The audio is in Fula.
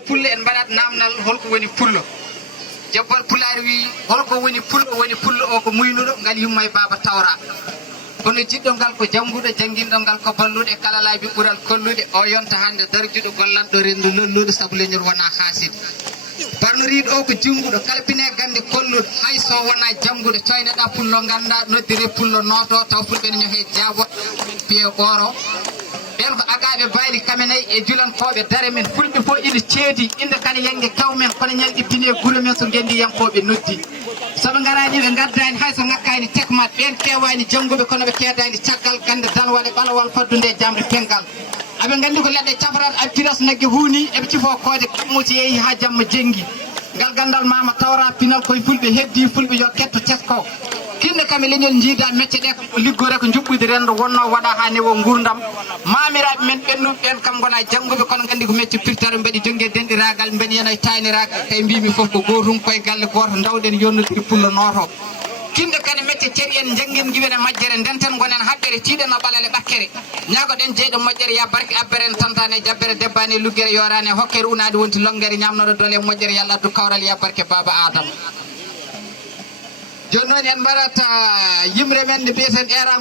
pulle en mbaɗat namdal holko woni pullo jobbal pulaar wi holko woni pullo o ko muynuɗo ngal yumma e baba tawra kono jiɗɗo ngal ko janguɗo janguinɗo ngal ko balluɗe kala laabi ɓuural kollude o yonta hande darjuɗo gollanɗo rendu lolluɗo saabu leñol wona haaside barnoriɗo o ko junguɗo kalpine gande kolluɗo hay so wona janguɗo coyneɗa pullo ganda noddire pullo nooto taw fulɓe ne ñohe jaabo piye ɓooro ɓen ko agaɓe bayli kamenayi e julankoɓe dare men fulɓe fof ina ceedi inde kane yangue kew men kono ñalɗi bine guure men so gendi yankoɓe noddi soɓe garani ɓe gaddani hay so ngakkani tekmat ɓen kewani jangguɓe kono ɓe keedani caggal gande dalwale ɓalawal faddude e jamde pengal aɓe gandi ko leɗɗe caparat abtiras naggue huuni eɓe cifo koode kammuti yeehi ha jamma jenggi ngal gandal mama tawra pinal koye fulɓe heddi fulɓe yo ketto tesko kinde kam e leñol jiida mecce ɗe ko liggore ko juɓɓude rendo wonno waɗa ha newo gurdam mamiraɓe men ɓennuɓe ɓen kam gona jangguɓe kono gandi ko mecce pirtare mbaɗi jongue denɗiragal mben yena e tayniragal kay mbimi foof ko gotum koye galle goto dawɗen yonnude pullo noto kinde kane mecce ceeri en jangguin guiwen e majjere ndenten gonen haɓɓere tiiɗen no ɓalale ɓakkere ñagoɗen jeyɗo moƴƴere ya barke abbere en tantane jabbere debbani luggere yorani hokkere unade wonti longuere ñamnoɗo doole moƴƴere yalla addu kawral ya barke baba adama joni noon en mbaɗat yimre men nde mbiyeten era